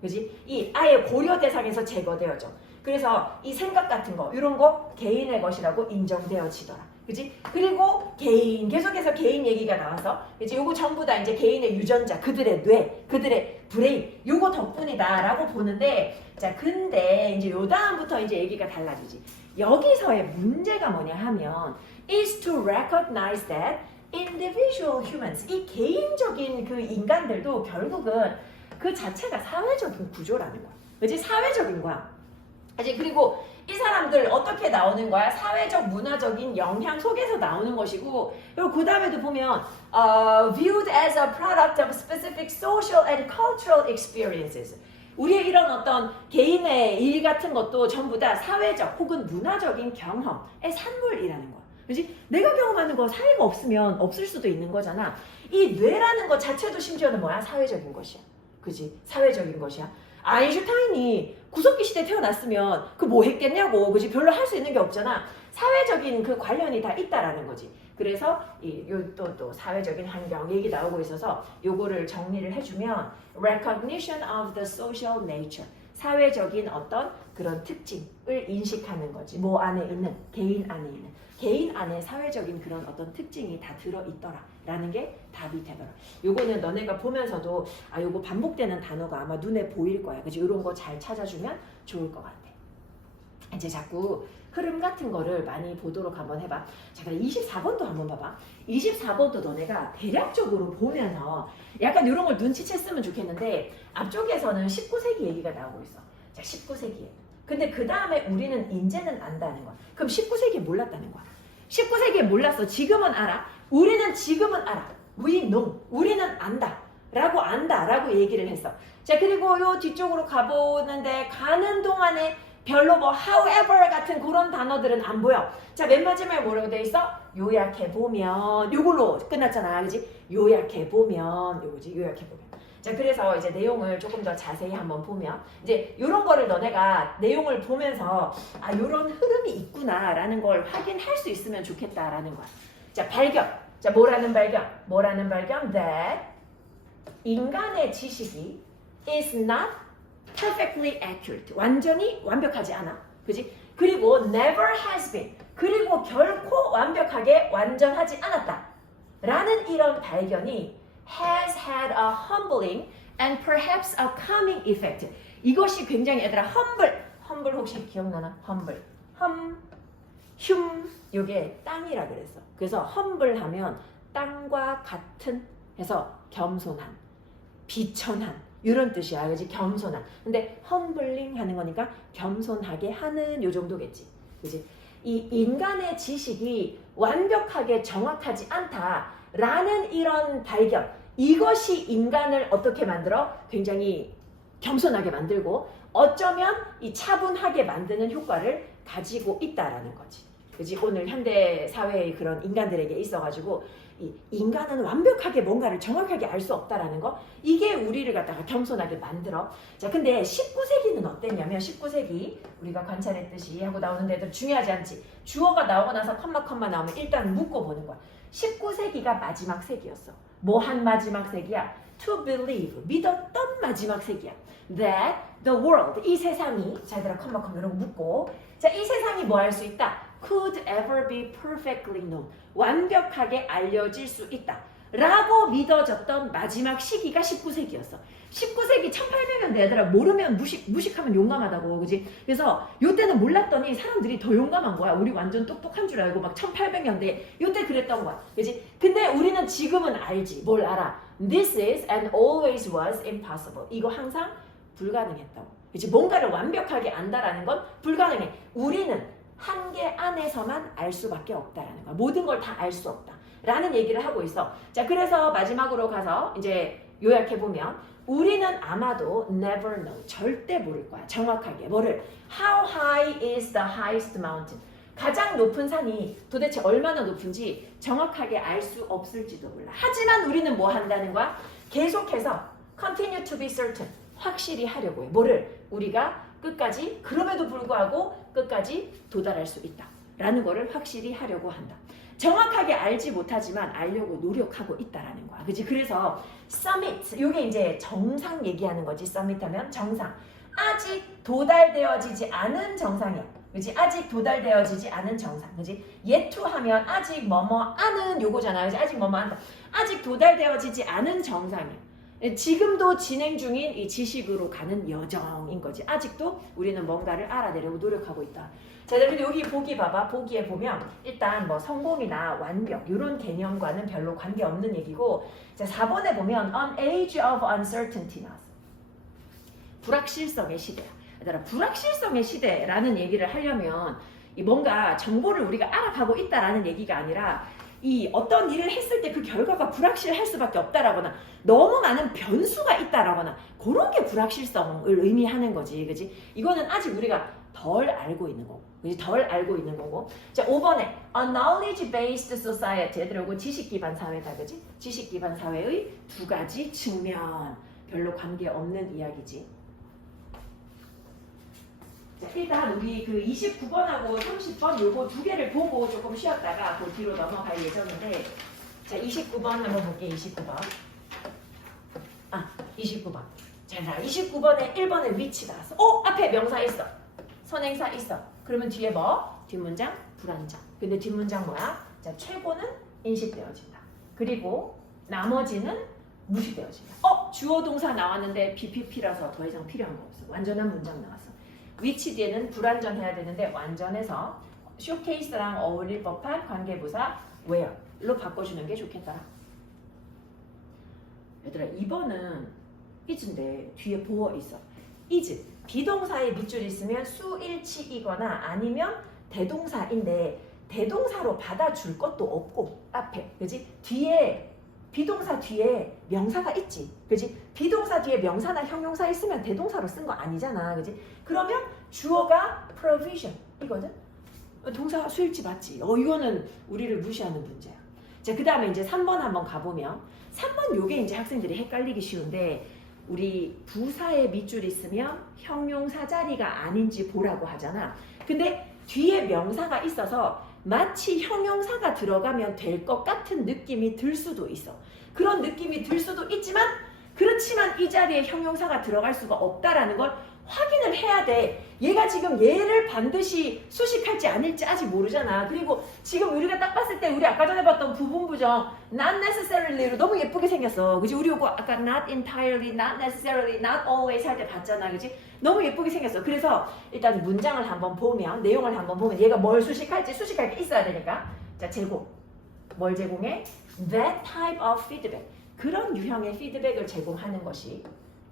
그지? 이 아예 고려 대상에서 제거되어져. 그래서 이 생각 같은 거, 이런 거 개인의 것이라고 인정되어지더라. 그지? 그리고 개인, 계속해서 개인 얘기가 나와서 이제 요거 전부 다 이제 개인의 유전자, 그들의 뇌, 그들의 브레인, 요거 덕분이다라고 보는데, 자, 근데 이제 요 다음부터 이제 얘기가 달라지지. 여기서의 문제가 뭐냐 하면 is to recognize that individual humans, 이 개인적인 그 인간들도 결국은 그 자체가 사회적인 구조라는 거야. 그지? 사회적인 거야. 이제 그리고 이 사람들 어떻게 나오는 거야? 사회적, 문화적인 영향 속에서 나오는 것이고, 그리고 그 다음에도 보면 viewed as a product of specific social and cultural experiences. 우리의 이런 어떤 개인의 일 같은 것도 전부 다 사회적 혹은 문화적인 경험의 산물이라는 거야. 그지? 내가 경험하는 거 사회가 없으면 없을 수도 있는 거잖아. 이 뇌라는 것 자체도 심지어는 뭐야? 사회적인 것이야. 그지? 사회적인 것이야. 아인슈타인이 구석기 시대에 태어났으면 그 뭐 했겠냐고, 그지? 별로 할 수 있는 게 없잖아. 사회적인 그 관련이 다 있다라는 거지. 그래서 또 사회적인 환경 얘기 나오고 있어서 요거를 정리를 해주면 recognition of the social nature, 사회적인 어떤 그런 특징을 인식하는 거지. 뭐 안에 있는, 개인 안에 있는, 개인 안에 사회적인 그런 어떤 특징이 다 들어있더라 라는 게 답이 되더라. 요거는 너네가 보면서도 요거 반복되는 단어가 아마 눈에 보일 거야. 그치? 요런 거 잘 찾아주면 좋을 것 같아. 이제 자꾸 흐름 같은 거를 많이 보도록 한번 해봐. 자, 그럼 24번도 한번 봐봐. 24번도 너네가 대략적으로 보면서 약간 이런 걸 눈치챘으면 좋겠는데, 앞쪽에서는 19세기 얘기가 나오고 있어. 자, 19세기에. 근데 그 다음에 우리는 이제는 안다는 거야. 그럼 19세기에 몰랐다는 거야. 19세기에 몰랐어. 지금은 알아. 우리는 지금은 알아. We know. 우리는 안다. 라고 안다. 라고 얘기를 했어. 자, 그리고 요 뒤쪽으로 가보는데 가는 동안에 별로 뭐 however 같은 그런 단어들은 안 보여. 자, 맨 마지막에 뭐라고 돼 있어? 요약해보면. 요걸로 끝났잖아. 그지? 요약해보면. 요거지. 요약해보면. 자, 그래서 이제 내용을 조금 더 자세히 한번 보면 이제 이런 거를 너네가 내용을 보면서 요런 흐름이 있구나라는 걸 확인할 수 있으면 좋겠다라는 거야. 자, 발견. 자, 뭐라는 발견? 뭐라는 발견? That 인간의 지식이 is not perfectly accurate. 완전히 완벽하지 않아. 그지? 그리고 never has been. 그리고 결코 완벽하게 완전하지 않았다. 라는 이런 발견이 has had a humbling and perhaps a calming effect. 이것이 굉장히 얘들아 humble 혹시 기억나나? 요게 땅이라 그랬어. 그래서 humble 하면 땅과 같은 해서 겸손한, 비천한 이런 뜻이야. 그지? 겸손한. 근데 humbling 하는 거니까 겸손하게 하는 요 정도겠지. 그지? 이 인간의 지식이 완벽하게 정확하지 않다라는 이런 발견, 이것이 인간을 어떻게 만들어? 굉장히 겸손하게 만들고 어쩌면 이 차분하게 만드는 효과를 가지고 있다라는 거지. 그지? 오늘 현대 사회의 그런 인간들에게 있어가지고 이 인간은 완벽하게 뭔가를 정확하게 알 수 없다라는 거, 이게 우리를 갖다가 겸손하게 만들어. 자, 근데 19세기는 어땠냐면 19세기 우리가 관찰했듯이 하고 나오는 데도 중요하지 않지. 주어가 나오고 나서 컴마 나오면 일단 묶고 보는 거야. 19세기가 마지막 세기였어. 뭐 한 마지막 세기야? To believe, 믿었던 마지막 세기야. That the world, 이 세상이, 자, 얘들아 컴마 이러고 묶고, 자, 이 세상이 뭐 할 수 있다? Could ever be perfectly known, 완벽하게 알려질 수 있다 라고 믿어졌던 마지막 시기가 19세기였어. 19세기 1800년대 얘들아 모르면 무식하면 용감하다고. 그지? 그래서 요때는 몰랐더니 사람들이 더 용감한 거야. 우리 완전 똑똑한 줄 알고 막 1800년대 요때 그랬던 거야. 그지? 근데 우리는 지금은 알지. 뭘 알아? This is and always was impossible. 이거 항상 불가능했다고. 그지? 뭔가를 완벽하게 안다라는 건 불가능해. 우리는 한계 안에서만 알 수밖에 없다라는 거야. 모든 걸 다 알 수 없다 라는 얘기를 하고 있어. 자, 그래서 마지막으로 가서 이제 요약해보면 우리는 아마도 never know, 절대 모를 거야. 정확하게 뭐를? How high is the highest mountain? 가장 높은 산이 도대체 얼마나 높은지 정확하게 알 수 없을지도 몰라. 하지만 우리는 뭐 한다는 거야? 계속해서 continue to be certain, 확실히 하려고 해. 뭐를? 우리가 끝까지, 그럼에도 불구하고 끝까지 도달할 수 있다 라는 거를 확실히 하려고 한다. 정확하게 알지 못하지만 알려고 노력하고 있다라는 거야. 그치? 그래서 summit, 요게 이제 정상 얘기하는 거지. summit 하면 정상. 아직 도달되어지지 않은 정상이야. 그지? 아직 도달되어지지 않은 정상. 그지? yet to 하면 아직 뭐뭐 안은 요거잖아. 그지? 아직 뭐뭐 안다. 아직 도달되어지지 않은 정상이야. 지금도 진행 중인 이 지식으로 가는 여정인 거지. 아직도 우리는 뭔가를 알아내려고 노력하고 있다. 자, 그리고 여기 보기 봐봐. 보기에 보면 일단 뭐 성공이나 완벽 이런 개념과는 별로 관계없는 얘기고, 자 4번에 보면 an age of uncertainty 나왔어. 불확실성의 시대야. 얘들아, 불확실성의 시대라는 얘기를 하려면 이 뭔가 정보를 우리가 알아가고 있다라는 얘기가 아니라 이 어떤 일을 했을 때 그 결과가 불확실할 수밖에 없다라거나 너무 많은 변수가 있다라거나 그런 게 불확실성을 의미하는 거지. 그지? 이거는 아직 우리가 덜 알고 있는 거고. 그지? 덜 알고 있는 거고. 자, 5번에 a knowledge-based society. 얘들하고 지식 기반 사회다. 그지? 지식 기반 사회의 두 가지 측면. 별로 관계없는 이야기지. 자, 일단 우리 그 29번하고 30번 요거 두 개를 보고 조금 쉬었다가 그 뒤로 넘어갈 예정인데, 자 29번 한번 볼게. 29번. 29번. 자 29번에 1번에 위치 나왔어. 앞에 명사 있어. 선행사 있어. 그러면 뒤에 뭐? 뒷문장 불안정. 근데 뒷문장 뭐야? 자, 최고는 인식되어진다. 그리고 나머지는 무시되어진다. 주어 동사 나왔는데 BPP라서 더 이상 필요한 거 없어. 완전한 문장 나왔어. 위치 뒤에는 불완전해야 되는데 완전해서 쇼케이스랑 어울릴 법한 관계부사 where로 바꿔주는 게 좋겠다. 얘들아, 2번은 is인데 뒤에 보어 있어. is 비동사에 밑줄이 있으면 수일치이거나 아니면 대동사인데 대동사로 받아줄 것도 없고 앞에, 그지? 뒤에 비동사 뒤에 명사가 있지. 그지? 비동사 뒤에 명사나 형용사 있으면 대동사로 쓴 거 아니잖아. 그지? 그러면 주어가 provision 이거든? 동사가 수일치 맞지? 이거는 우리를 무시하는 문제야. 자, 그 다음에 이제 3번 한번 가보면 3번 요게 이제 학생들이 헷갈리기 쉬운데, 우리 부사에 밑줄 있으면 형용사 자리가 아닌지 보라고 하잖아. 근데 뒤에 명사가 있어서 마치 형용사가 들어가면 될 것 같은 느낌이 들 수도 있어. 그런 느낌이 들 수도 있지만, 그렇지만 이 자리에 형용사가 들어갈 수가 없다라는 걸 확인을 해야 돼. 얘가 지금 얘를 반드시 수식할지 아닐지 아직 모르잖아. 그리고 지금 우리가 딱 봤을 때 우리 아까 전에 봤던 부분부정 not necessarily로 너무 예쁘게 생겼어. 그지? 우리 이거 아까 not entirely, not necessarily, not always 할 때 봤잖아. 그지? 너무 예쁘게 생겼어. 그래서 일단 문장을 한번 보면, 내용을 한번 보면 얘가 뭘 수식할지 수식할 게 있어야 되니까. 자, 제공. 뭘 제공해? That type of feedback. 그런 유형의 피드백을 제공하는 것이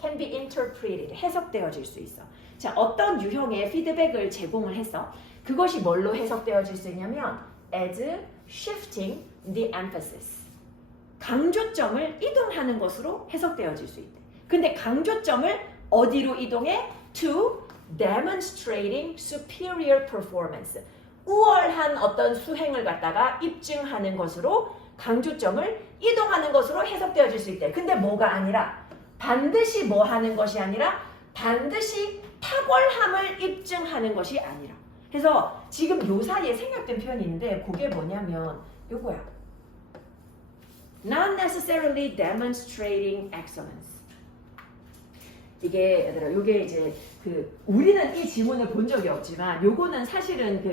can be interpreted, 해석되어질 수 있어. 자, 어떤 유형의 피드백을 제공을 해서 그것이 뭘로 해석되어질 수 있냐면 as shifting the emphasis, 강조점을 이동하는 것으로 해석되어질 수 있대. 근데 강조점을 어디로 이동해? to demonstrating superior performance, 우월한 어떤 수행을 갖다가 입증하는 것으로 강조점을 이동하는 것으로 해석되어질 수 있대. 근데 뭐가 아니라 반드시 뭐 하는 것이 아니라 반드시 탁월함을 입증하는 것이 아니라. 그래서 지금 요 사이에 생략된 표현이 있는데 그게 뭐냐면 요거야. Not necessarily demonstrating excellence. 이게 얘들아, 요게 이제 그 우리는 이 지문을 본 적이 없지만 요거는 사실은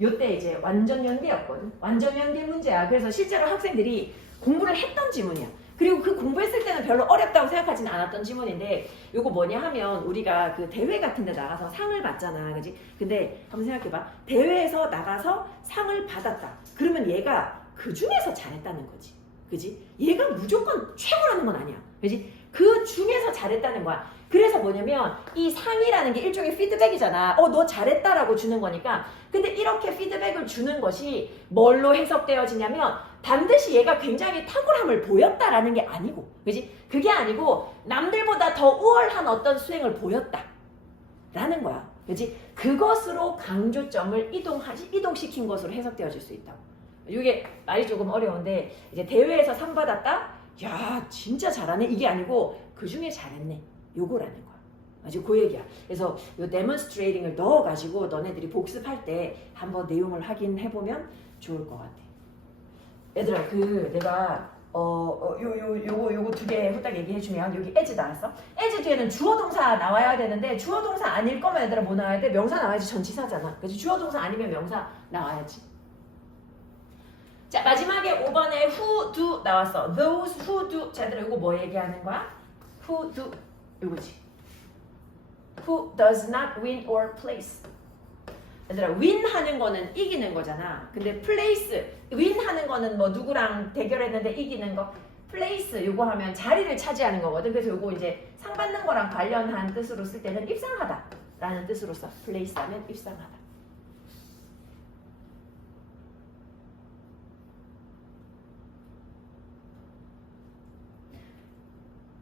요때 이제 완전 연계였거든. 완전 연계 문제야. 그래서 실제로 학생들이 공부를 했던 지문이야. 그리고 그 공부했을 때는 별로 어렵다고 생각하진 않았던 지문인데, 요거 뭐냐 하면 우리가 그 대회 같은 데 나가서 상을 받잖아. 그지? 근데 한번 생각해봐. 대회에서 나가서 상을 받았다. 그러면 얘가 그 중에서 잘했다는 거지. 그지? 얘가 무조건 최고라는 건 아니야. 그지? 그 중에서 잘했다는 거야. 그래서 뭐냐면 이 상이라는 게 일종의 피드백이잖아. 너 잘했다라고 주는 거니까. 근데 이렇게 피드백을 주는 것이 뭘로 해석되어지냐면 반드시 얘가 굉장히 탁월함을 보였다라는 게 아니고, 그지? 그게 아니고 남들보다 더 우월한 어떤 수행을 보였다라는 거야. 그지? 그것으로 강조점을 이동시킨 것으로 해석되어질 수 있다고. 이게 말이 조금 어려운데, 이제 대회에서 상 받았다? 야, 진짜 잘하네. 이게 아니고 그 중에 잘했네. 요거라는 거야. 아주 그 얘기야. 그래서 요 demonstrating을 넣어가지고 너네들이 복습할 때 한번 내용을 확인해보면 좋을 것 같아. 얘들아, 내가 요거 두 개 후딱 얘기해주면 여기 as 나왔어. as 뒤에는 주어 동사 나와야 되는데 주어 동사 아닐 거면 얘들아 뭐 나와야 돼? 명사 나와야지 전치사잖아. 그치? 주어 동사 아니면 명사 나와야지. 자 마지막에 5번에 who do 나왔어. those who do. 자 얘들아 이거 뭐 얘기하는 거야? who do 이거지. who does not win or place. 얘들아 win 하는 거는 이기는 거잖아. 근데 place win 하는 거는 뭐 누구랑 대결했는데 이기는 거. place 요거 하면 자리를 차지하는 거거든. 그래서 요거 이제 상 받는 거랑 관련한 뜻으로 쓸 때는 입상하다 라는 뜻으로 써. place 하면 입상하다.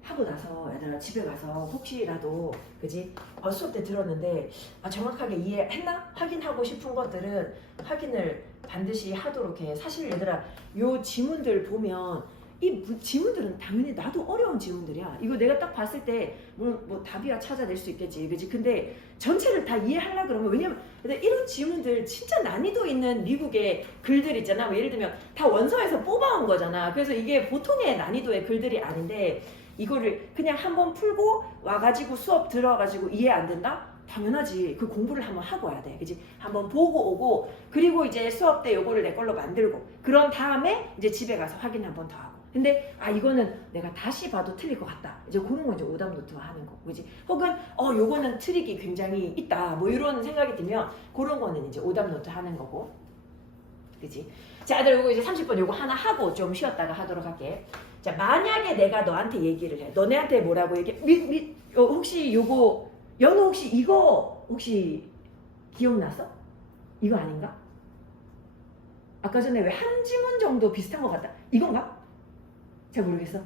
하고 나서 얘들아 집에 가서 혹시라도 그지 수업 때 들었는데 정확하게 이해했나 확인하고 싶은 것들은 확인을 반드시 하도록 해. 사실 얘들아 요 지문들 보면 이 지문들은 당연히 나도 어려운 지문들이야. 이거 내가 딱 봤을 때 뭐 답이야 찾아낼 수 있겠지, 그지? 근데 전체를 다 이해하려 그러면 왜냐면 이런 지문들 진짜 난이도 있는 미국의 글들 있잖아. 뭐 예를 들면 다 원서에서 뽑아온 거잖아. 그래서 이게 보통의 난이도의 글들이 아닌데. 이거를 그냥 한번 풀고 와가지고 수업 들어가지고 이해 안 된다? 당연하지. 그 공부를 한번 하고 와야 돼. 그지? 한번 보고 오고 그리고 이제 수업 때 요거를 내 걸로 만들고 그런 다음에 이제 집에 가서 확인 한번 더 하고. 근데 이거는 내가 다시 봐도 틀릴 것 같다. 이제 그런 거 이제 오답 노트화 하는 거. 그지? 혹은 요거는 트릭이 굉장히 있다. 뭐 이런 생각이 들면 그런 거는 이제 오답 노트 하는 거고. 그지? 자, 아들 요거 이제 30번 요거 하나 하고 좀 쉬었다가 하도록 할게. 자, 만약에 내가 너한테 얘기를 해. 너네한테 뭐라고 얘기해? 혹시 요거, 연우 혹시 이거 혹시 기억났어? 이거 아닌가? 아까 전에 왜 한 지문 정도 비슷한 것 같다. 이건가? 잘 모르겠어.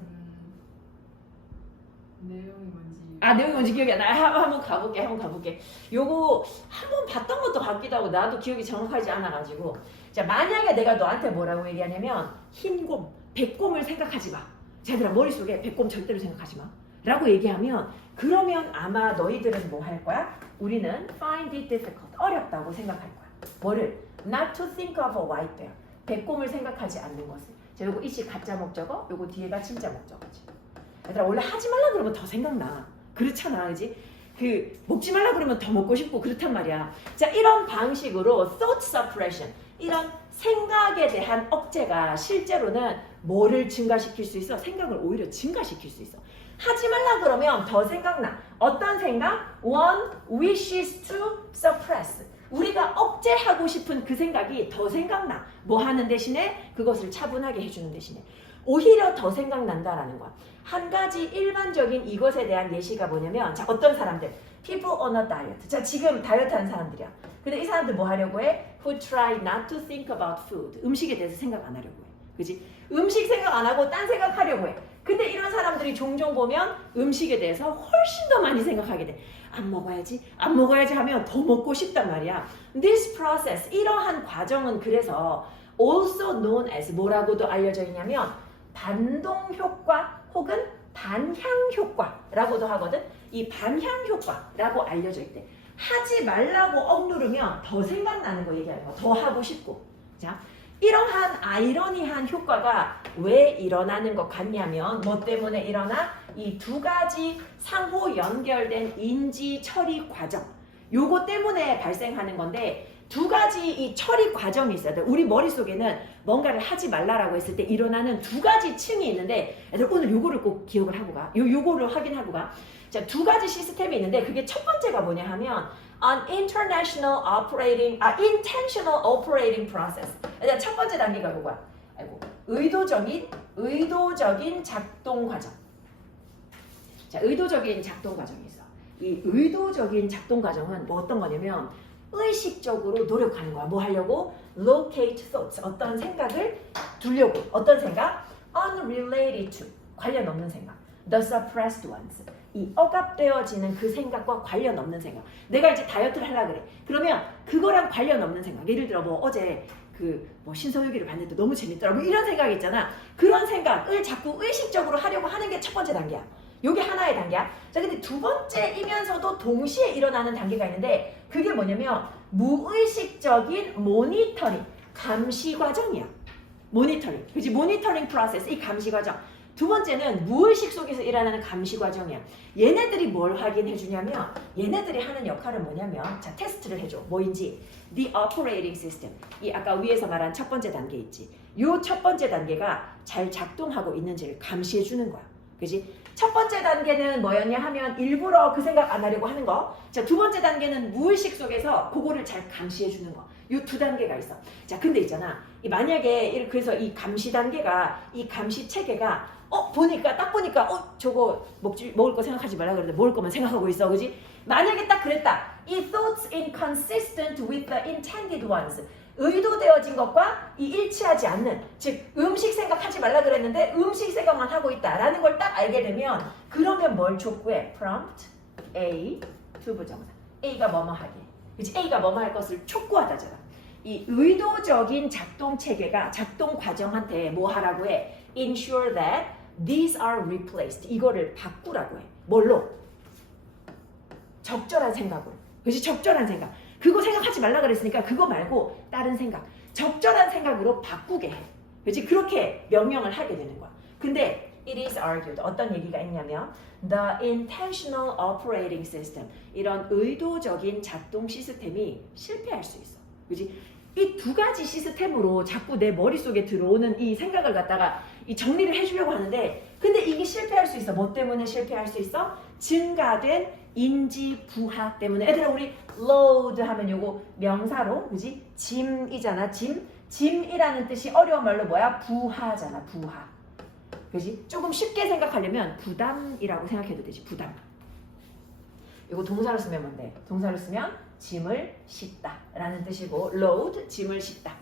내용이 뭔지. 내용이 뭔지 기억이 안 나. 한번 가볼게. 요거 한번 봤던 것도 같기도 하고 나도 기억이 정확하지 않아가지고. 자, 만약에 내가 너한테 뭐라고 얘기하냐면 흰곰, 백곰을 생각하지 마. 얘들아 머릿속에 백곰 절대로 생각하지 마. 라고 얘기하면 그러면 아마 너희들은 뭐 할 거야? 우리는 find it difficult, 어렵다고 생각할 거야. 뭐를? Not to think of a white bear. 백곰을 생각하지 않는 것을. 자, 요거 이시 가짜 목적어, 요거 뒤에가 진짜 목적어지. 얘들아 원래 하지 말라 그러면 더 생각나. 그렇잖아, 그지? 먹지 말라 그러면 더 먹고 싶고 그렇단 말이야. 자, 이런 방식으로 thought suppression, 이런 생각에 대한 억제가 실제로는 뭐를 증가시킬 수 있어? 생각을 오히려 증가시킬 수 있어. 하지 말라 그러면 더 생각나. 어떤 생각? One wishes to suppress. 우리가 억제하고 싶은 그 생각이 더 생각나. 뭐 하는 대신에? 그것을 차분하게 해주는 대신에. 오히려 더 생각난다라는 거야. 한 가지 일반적인 이것에 대한 예시가 뭐냐면, 자, 어떤 사람들? People on a diet. 자, 지금 다이어트 하는 사람들이야. 근데 이 사람들 뭐 하려고 해? Who try not to think about food. 음식에 대해서 생각 안 하려고 해. 그지? 음식 생각 안 하고 딴 생각 하려고 해. 근데 이런 사람들이 종종 보면 음식에 대해서 훨씬 더 많이 생각하게 돼. 안 먹어야지 하면 더 먹고 싶단 말이야. This process, 이러한 과정은 그래서 also known as 뭐라고도 알려져 있냐면 반동 효과 혹은 반향 효과라고도 하거든. 이 반향 효과라고 알려져 있대. 하지 말라고 억누르면 더 생각나는 거 얘기하는 거. 더 하고 싶고. 자, 이러한 아이러니한 효과가 왜 일어나는 것 같냐면 뭐 때문에 일어나? 이 두 가지 상호 연결된 인지 처리 과정. 요거 때문에 발생하는 건데 두 가지 이 처리 과정이 있어야 돼. 우리 머릿속에는 뭔가를 하지 말라라고 했을 때 일어나는 두 가지 층이 있는데 애들 오늘 요거를 꼭 기억을 하고 가. 요거를 확인하고 가. 자, 두 가지 시스템이 있는데 그게 첫 번째가 뭐냐 하면 intentional operating process. 첫 번째 단계가 뭐야? 의도적인 작동 과정. 자, 의도적인 작동 과정이 있어. 이 의도적인 작동 과정은 뭐 어떤 거냐면 의식적으로 노력하는 거야. 뭐 하려고? Locate thoughts. 어떤 생각을 두려고. 어떤 생각? Unrelated to. 관련 없는 생각. The suppressed ones. 이 억압되어지는 그 생각과 관련 없는 생각. 내가 이제 다이어트를 하려고 그래. 그러면 그거랑 관련 없는 생각. 예를 들어 뭐 어제 뭐 신서유기를 봤는데 너무 재밌더라. 뭐 이런 생각 있잖아. 그런 생각을 자꾸 의식적으로 하려고 하는 게 첫 번째 단계야. 요게 하나의 단계야. 자, 근데 두 번째이면서도 동시에 일어나는 단계가 있는데 그게 뭐냐면 무의식적인 모니터링, 감시 과정이야. 모니터링. 그지? 모니터링 프로세스, 이 감시 과정. 두 번째는 무의식 속에서 일어나는 감시 과정이야. 얘네들이 뭘 확인해 주냐면 얘네들이 하는 역할은 뭐냐면 자 테스트를 해줘. 뭐인지 the operating system. 이 아까 위에서 말한 첫 번째 단계 있지. 요 첫 번째 단계가 잘 작동하고 있는지를 감시해 주는 거야. 그지? 첫 번째 단계는 뭐였냐 하면 일부러 그 생각 안 하려고 하는 거. 자, 두 번째 단계는 무의식 속에서 그거를 잘 감시해 주는 거. 요 두 단계가 있어. 자, 근데 있잖아. 만약에 그래서 이 감시 단계가 이 감시 체계가 보니까 딱 보니까 저거 먹을 거 생각하지 말라 그러는데 먹을 거만 생각하고 있어. 그지? 만약에 딱 그랬다. 이 thoughts inconsistent with the intended ones. 의도되어진 것과 이 일치하지 않는, 즉 음식 생각하지 말라 그랬는데 음식 생각만 하고 있다라는 걸 딱 알게 되면 그러면 뭘 촉구해? prompt A 투부정사. A가 뭐뭐 하게. 그치? A가 뭐뭐 할 것을 촉구하다잖아. 이 의도적인 작동 체계가 작동 과정한테 뭐 하라고 해? ensure that these are replaced. 이거를 바꾸라고 해. 뭘로? 적절한 생각으로. 그치? 적절한 생각. 그거 생각하지 말라 그랬으니까 그거 말고 다른 생각, 적절한 생각으로 바꾸게 해. 그렇지? 그렇게 명령을 하게 되는 거야. 근데 it is argued. 어떤 얘기가 있냐면 the intentional operating system. 이런 의도적인 작동 시스템이 실패할 수 있어. 그렇지? 이 두 가지 시스템으로 자꾸 내 머릿속에 들어오는 이 생각을 갖다가 이 정리를 해주려고 하는데 근데 이게 실패할 수 있어. 뭐 때문에 실패할 수 있어? 증가된 인지 부하 때문에. 애들아 우리 load 하면 요거 명사로 그지? 짐이잖아. 짐이라는 뜻이 어려운 말로 뭐야? 부하잖아. 부하. 그지? 조금 쉽게 생각하려면 부담이라고 생각해도 되지. 부담. 요거 동사로 쓰면 뭔데? 동사로 쓰면 짐을 싣다 라는 뜻이고 load 짐을 싣다.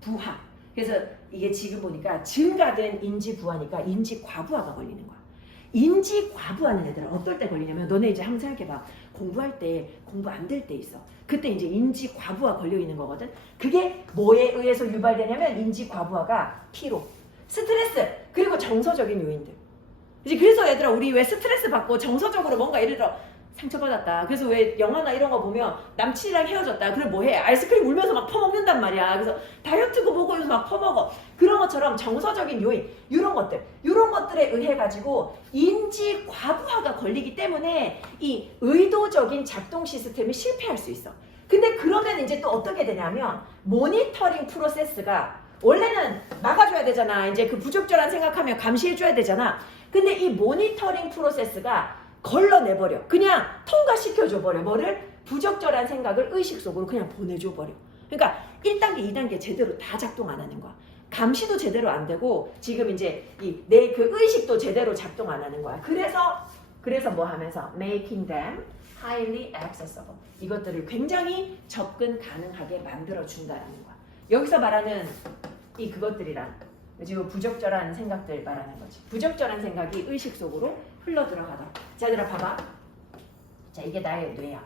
부하. 그래서 이게 지금 보니까 증가된 인지 부하니까 인지 과부하가 걸리는 거야. 인지 과부하는 애들은 어떨 때 걸리냐면 너네 이제 한번 생각해봐. 공부할 때 공부 안 될 때 있어. 그때 이제 인지 과부하 걸려 있는 거거든. 그게 뭐에 의해서 유발되냐면 인지 과부하가 피로, 스트레스, 그리고 정서적인 요인들. 이제 그래서 얘들아 우리 왜 스트레스 받고 정서적으로 뭔가 예를 들어 상처받았다. 그래서 왜 영화나 이런 거 보면 남친이랑 헤어졌다. 그럼 뭐 해? 아이스크림 울면서 막 퍼먹는단 말이야. 그래서 다이어트고 뭐고 해서 막 퍼먹어. 그런 것처럼 정서적인 요인, 이런 것들에 의해 가지고 인지 과부하가 걸리기 때문에 이 의도적인 작동 시스템이 실패할 수 있어. 근데 그러면 이제 또 어떻게 되냐면 모니터링 프로세스가 원래는 막아줘야 되잖아. 이제 그 부적절한 생각하면 감시해줘야 되잖아. 근데 이 모니터링 프로세스가 걸러내버려. 그냥 통과시켜줘버려. 뭐를? 부적절한 생각을 의식 속으로 그냥 보내줘버려. 그러니까 1단계, 2단계 제대로 다 작동 안 하는 거야. 감시도 제대로 안 되고 지금 이제 내 그 의식도 제대로 작동 안 하는 거야. 그래서 뭐 하면서 making them highly accessible. 이것들을 굉장히 접근 가능하게 만들어준다라는 거야. 여기서 말하는 이 그것들이란 지금 부적절한 생각들 말하는 거지. 부적절한 생각이 의식 속으로 흘러 들어가다. 자, 얘들아 봐봐. 자, 이게 나의 뇌야.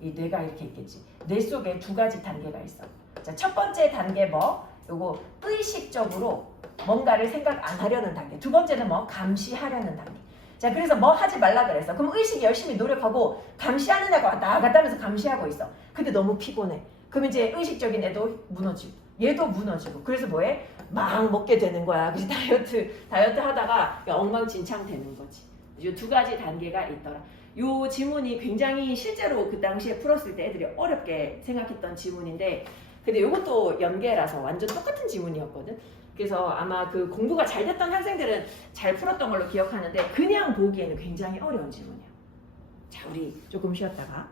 이 뇌가 이렇게 있겠지. 뇌 속에 두 가지 단계가 있어. 자, 첫 번째 단계 뭐? 요거 의식적으로 뭔가를 생각 안 하려는 단계. 두 번째는 뭐? 감시하려는 단계. 자, 그래서 뭐 하지 말라 그랬어. 그럼 의식이 열심히 노력하고 감시하는 애가 왔다 갔다 하면서 감시하고 있어. 근데 너무 피곤해. 그럼 이제 의식적인 애도 무너지고 얘도 무너지고. 그래서 뭐해? 막 먹게 되는 거야. 그래서 다이어트 하다가 엉망진창 되는 거지. 이 두 가지 단계가 있더라. 요 지문이 굉장히 실제로 그 당시에 풀었을 때 애들이 어렵게 생각했던 지문인데 근데 요것도 연계라서 완전 똑같은 지문이었거든. 그래서 아마 그 공부가 잘 됐던 학생들은 잘 풀었던 걸로 기억하는데 그냥 보기에는 굉장히 어려운 지문이야. 자, 우리 조금 쉬었다가